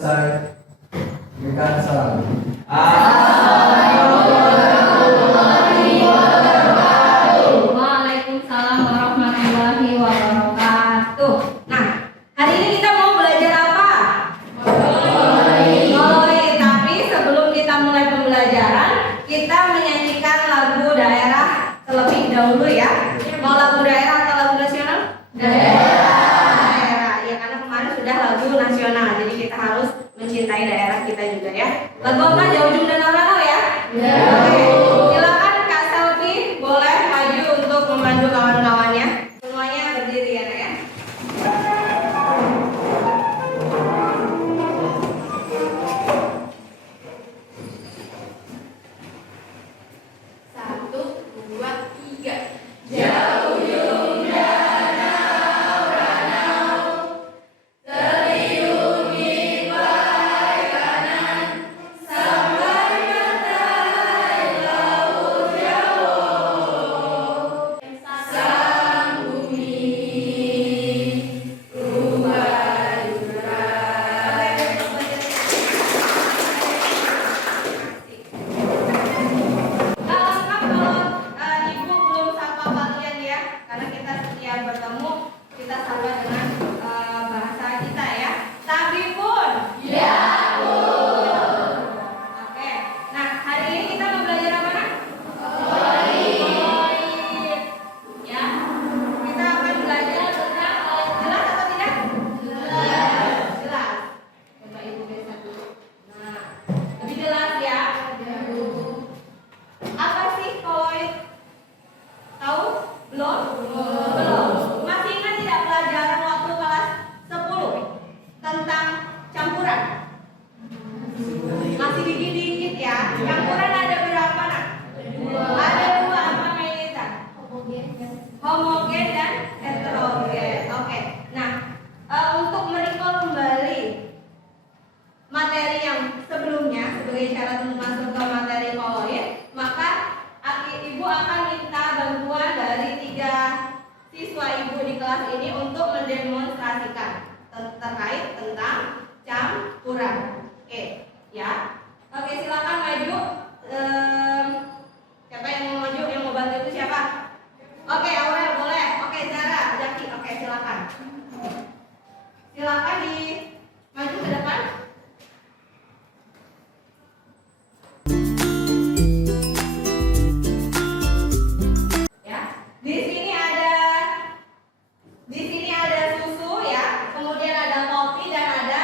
Saya berikan salam. Waalaikumsalam warahmatullahi wabarakatuh. Nah, hari ini kita mau belajar apa? Koloid. Tapi sebelum kita mulai pembelajaran, kita menyanyikan lagu daerah terlebih dahulu ya. Mau lagu daerah atau lagu nasional? Daerah. Ya, karena kemarin sudah lagu nasional, jadi kita harus mencintai daerah kita juga ya. Lagu apa? Jaujung dan Orano ya? Oke. Silakan Kak Selvi boleh maju untuk memandu kawan-kawannya. Semuanya berdiri ya, Nak ya. Satu, dua, tiga. Ibu belum sapa kalian ya, karena kita setiap bertemu kita sapa dengan bahasa kita ya. Tabibun. Ya, Bu. Oke. Nah, hari ini kita mau belajar apa, Nak? Koloid. Ya. Kita akan belajar tentang jelas atau tidak? Jelas. Coba Ibu geser dulu. Nah, lebih jelas ya. Apa sih koloid? Tahu? Belum? Belum. Masih ingat tidak pelajaran waktu kelas 10 tentang campuran? Masih dikit-dikit ya. Campuran ada berapa, Nak? Ada dua. Apa namanya? Homogen dan heterogen. Oke. Nah, untuk merecall kembali materi yang sebelumnya sebagai syarat untuk masuk ke materi koloid, maka Ibu akan minta bantuan dari 3 siswa Ibu di kelas ini untuk mendemonstrasikan terkait tentang campuran. Oke, ya. Oke, silakan maju. Siapa yang mau maju? Yang mau bantu itu siapa? Oke, Aurel boleh. Oke, Zara, Zaki. Oke, silakan. Silakan di maju ke depan. Di sini ada susu ya, kemudian ada kopi dan ada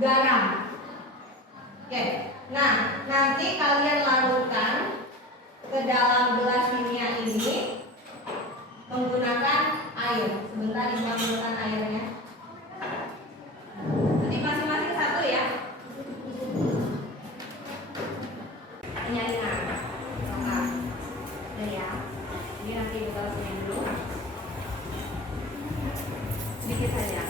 garam. Oke. Nah, nanti kalian larutkan ke dalam gelas kimia ini menggunakan air. Sebentar Ibu ambilkan airnya. Nanti masing-masing satu ya. Penyaringan. Oke. Udah ya. Ini nanti Ibu taruh sini dulu. Sedikit saja.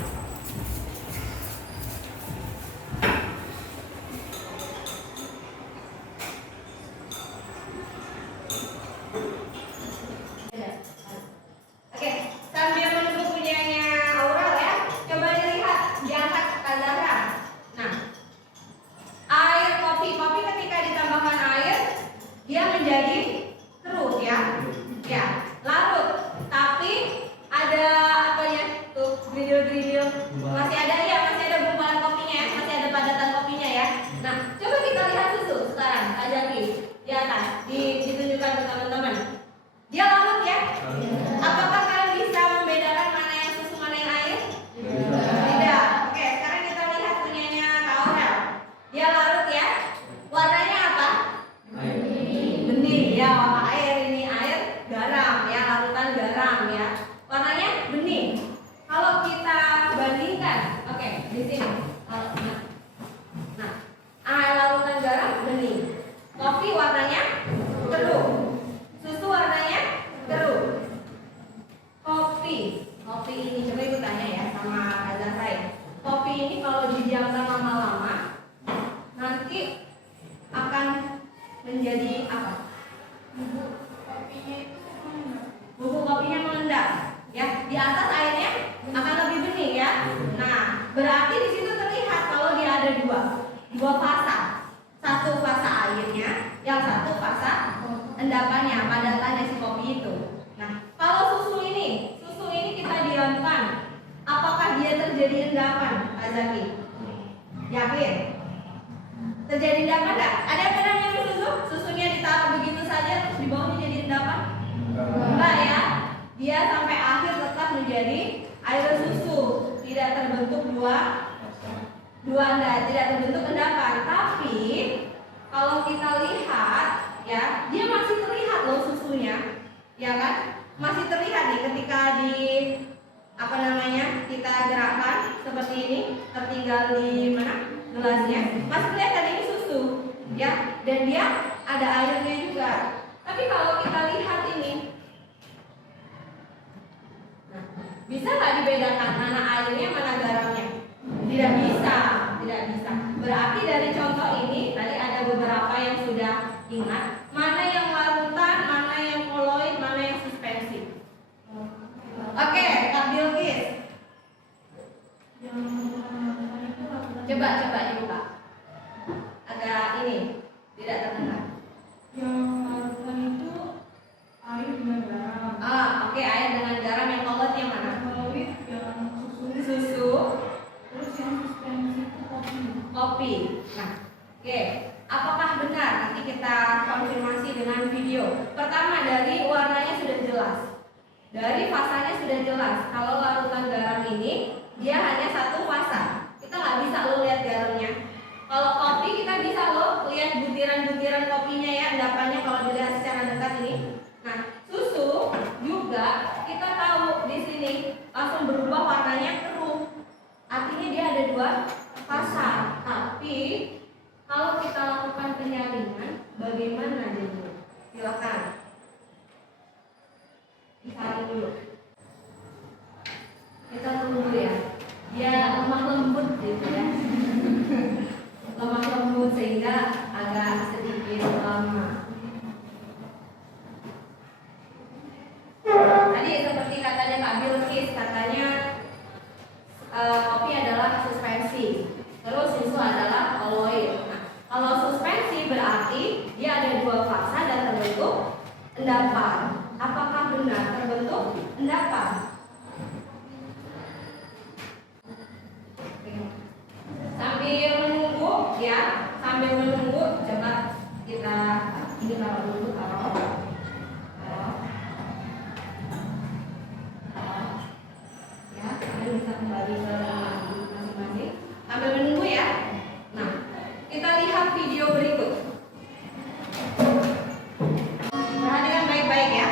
Oke, sambil menunggu punyanya Aurel ya, coba dilihat, diangkat Kak Zahra. Nah, air kopi ketika ditambahkan air, dia menjadi keruh ya. Ya, larut. Tapi ada apanya tuh, gridil masih ada ya, masih ada gumpalan kopinya ya, masih ada padatan kopinya ya. Nah, coba kita lihat susu sekarang, Kak Jaki di atas, ditunjukkan ke teman-teman. Dia larut ya. Apakah kalian bisa membedakan mana yang susu mana yang air? Tidak. Oke, sekarang kita lihat punyanya Kak Aurel. Dia larut ya. Warnanya apa? Bening ya, air ini air garam ya, larutan garam ya. Warnanya bening. Kalau kita bandingkan, oke, di sini. Nah, air larutan garam bening. Kopi warnanya keruh. Susu warnanya keruh. Kopi ini coba Ibu tanya ya sama Kak Zahra ya. Kopi ini kalau didiamkan lama-lama nanti akan menjadi apa? Bubuk kopinya mengendap. Ya, di atas airnya akan lebih bening ya. Nah, berarti di situ terlihat kalau dia ada dua. endapannya, padatannya si kopi itu. Nah, kalau susu ini kita diamkan, apakah dia terjadi endapan, Pak Zaki? Yakin? Terjadi endapan nggak? Ada yang pernah minum susu? Susunya ditaruh begitu saja terus di bawahnya jadi endapan? Enggak ya. Dia sampai akhir tetap menjadi air susu, tidak terbentuk tidak terbentuk endapan. Tapi kalau kita lihat ya, dia masih terlihat loh susunya, ya kan? Masih terlihat nih ketika kita gerakkan seperti ini, tertinggal di mana gelasnya, masih kelihatan ini susu, ya, dan dia ada airnya juga. Tapi kalau kita lihat ini, nah, bisa nggak dibedakan mana airnya mana garamnya? Tidak bisa. Berarti dari contoh ini tadi ada beberapa yang sudah ingat mana yang larutan, mana yang koloid, mana yang suspensi. Oke, Kak Bilkis. Coba dibuka. Agak ini tidak terdengar. Yang larutan itu air dengan garam. Oke, air dengan garam. Yang koloid yang mana? Koloid yang Susu. Terus yang suspensi itu Kopi. Nah, oke. Apakah benar? Nanti kita konfirmasi dengan video. Pertama, dari warnanya sudah jelas. Dari fasanya sudah jelas. Kalau larutan garam ini dia hanya satu fasa. Kita nggak bisa lo lihat garamnya. Kalau kopi kita bisa lo lihat butiran-butiran kopinya ya, endapannya kalau dilihat secara dekat ini. Nah, susu juga kita tahu di sini langsung berubah warnanya keruh. Artinya dia ada dua fasa. Tapi kalau kita lakukan penyaringan, bagaimana jadinya? Silakan. Disaring dulu. Kita tunggu ya. Dia lemah lembut gitu ya. Lemah lembut sehingga agak sedikit lama. Tadi seperti katanya Kak Bilkis, katanya kopi adalah suspensi, terus susu adalah koloid. Nah, kalau suspensi berarti dia ada dua fasa dan terbentuk endapan. Apakah benar terbentuk endapan? Sambil menunggu ya, coba kita ini taruh dulu, ya, kalian bisa kembali ke masing-masing sambil menunggu ya. Nah, kita lihat video berikut. Perhatikan baik-baik ya.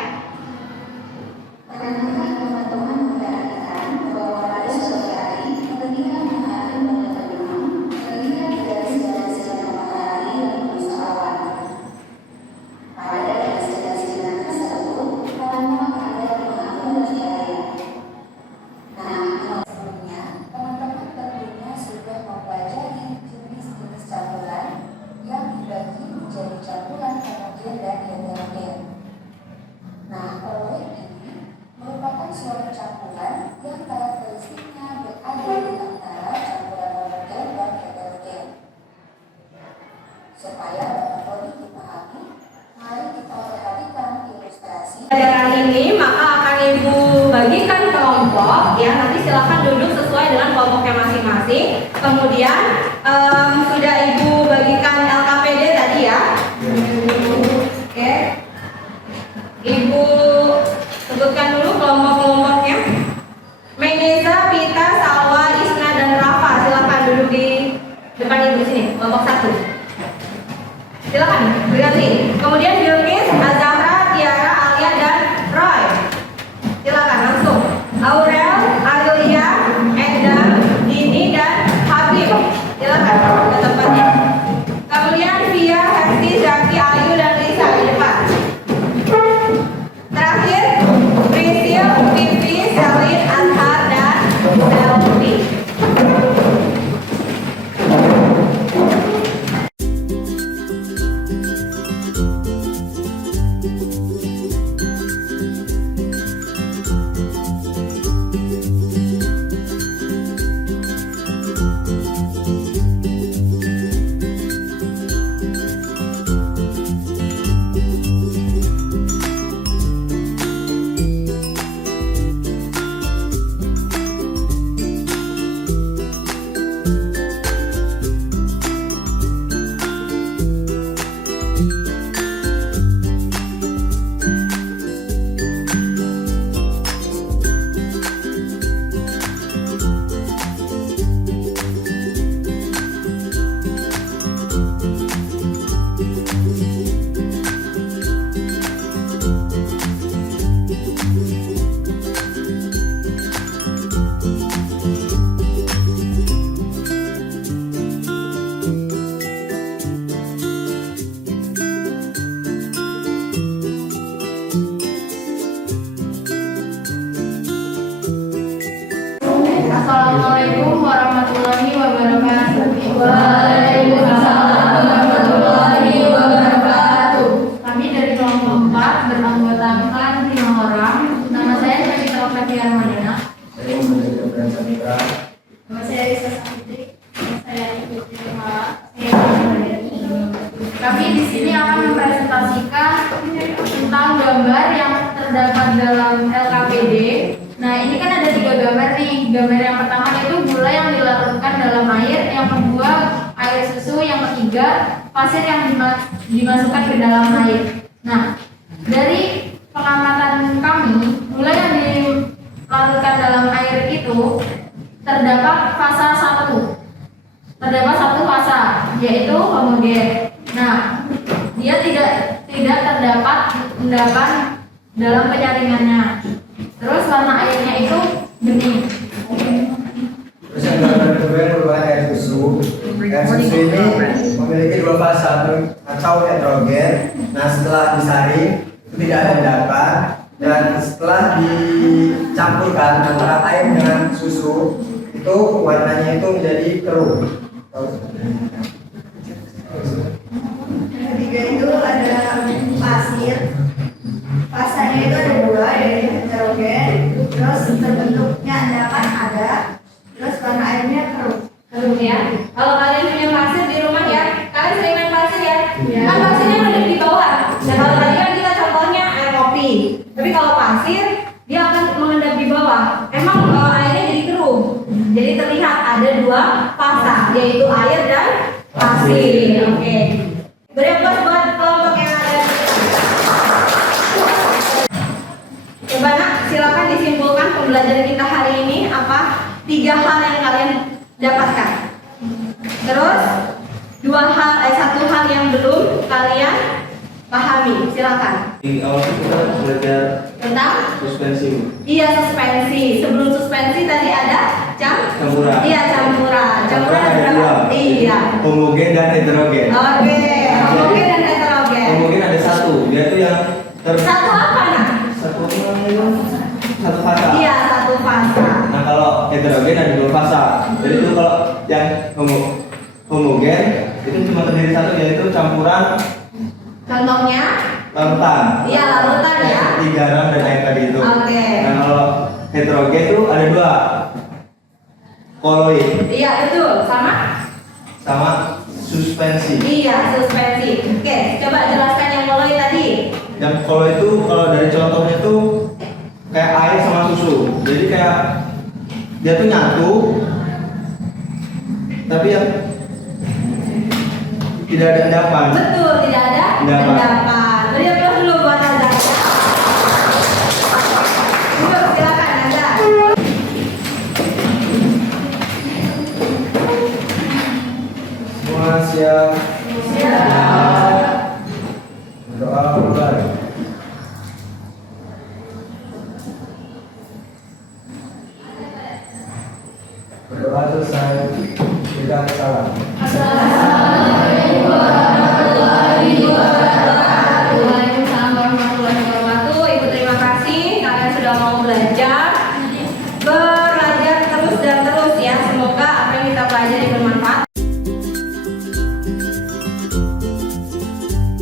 Teman-teman memperhatikan bahwa pada sore hari ketika matahari mulai terbenam, terlihat dari segala matahari yang berusaha awan. Pada garis-garis sinar tersebut, tampak ada yang mengambil cahaya. Nah, sebelumnya teman-teman tentunya sudah mempelajari jenis-jenis campuran yang dibagi menjadi campuran homogen dan heterogen. Nah, koloid ini merupakan suatu campuran yang karakteristiknya berada di antara campuran homogen dan heterogen. Supaya dapat lebih dipahami, mari kita perhatikan ilustrasi. Pelajaran ini maka akan Ibu bagikan kelompok ya. Nanti silakan duduk sesuai dengan kelompoknya masing-masing. Kemudian sudah Ibu bagikan LKPD tadi ya. Oke. Ibu sebutkan dulu kelompok-kelompoknya. Meneza, Pita, Salwa, Isna, dan Rafa. Silakan duduk di depan Ibu sini. Kelompok 1. Silakan berganti. Kemudian Bilkis, Azahra, Tiara, Alia, dan Roy. Silakan langsung. Aurel, Adelia, Enda, Dini, dan Habib. Silakan. Assalamualaikum warahmatullahi wabarakatuh. Waalaikumsalam warahmatullahi wabarakatuh. Kami dari kelompok 4 beranggotakan 5 orang. Nama saya Safitra Oktavian Madana. Saya Muhammad Ibrahim Samitra. Nama saya Risa Safitri. Nama saya Putri Mala. Saya Madani. Kami di sini akan mempresentasikan tentang gambar yang terdapat dalam LKPD. Nah, ini kan ada 3 gambar nih. Gambar yang pertama itu gula yang dilarutkan dalam air, yang kedua air susu, yang ketiga pasir yang dimasukkan ke dalam air. Nah, dari pengamatan kami, gula yang dilarutkan dalam air itu terdapat fasa 1. Terdapat 1 fasa, yaitu homogen. Nah, dia tidak terdapat endapan dalam penyaringannya. Terus warna airnya itu bening. Terus yang kedua merupakan air susu. Air susu ini memiliki 2 fasa atau heterogen. Nah, setelah disaring itu tidak ada endapan, dan setelah dicampurkan antara air dengan susu itu warnanya itu menjadi keruh. Yang ketiga itu ada pasir. Pasarnya itu ada 2, yaitu heterogen. Terus terbentuknya endapan ada. Terus warna airnya keruh. Keruh ya. Kalau kalian punya pasir di rumah ya, kalian sering main pasir ya? Ya. Kan pasirnya ada di bawah. Nah, kalau tadi kan kita contohnya air kopi. Tapi kalau pasir dia akan mengendap di bawah. Emang airnya jadi keruh. Jadi terlihat ada 2 fasa, yaitu air dan pasir. Oke. Beri aplaus buat kelompok yang ada. Coba nak, silakan disimpulkan pembelajaran kita hari ini apa 3 hal yang kalian dapatkan. Terus 1 hal yang belum kalian pahami. Silakan. Di awal itu kita belajar Tentang suspensi, iya suspensi. Sebelum suspensi tadi ada campuran. Iya campuran. Campuran ada ada berapa? 2, Iya. homogen dan heterogen. Oke. Homogen dan heterogen. Homogen ada 1, dia tuh yang Satu apa nak? satu fasa. Iya 1 fasa. Nah, kalau heterogen ada 2 fasa. Jadi itu kalau yang homogen itu cuma terdiri 1, yaitu campuran Contohnya? larutan. Iya larutan ya. Seperti garam dan air tadi itu. Oke. Nah, kalau heterogen itu ada 2, koloid Iya betul. Sama? sama suspensi. Iya suspensi. Oke. Coba jelaskan yang mulai tadi. Yang kalau itu kalau dari contohnya itu kayak air sama susu. Jadi kayak dia tuh nyatu, tapi yang tidak ada endapan. Betul. Tidak ada Endapan. endapan. Beri aplaus dulu buat Anda. Yuk silakan Anda. Semua siap. Doa mulai. Berdoa selesai, kita salam. Waalaikumsalam warahmatullahi wabarakatuh. Ibu terima kasih kalian sudah mau belajar.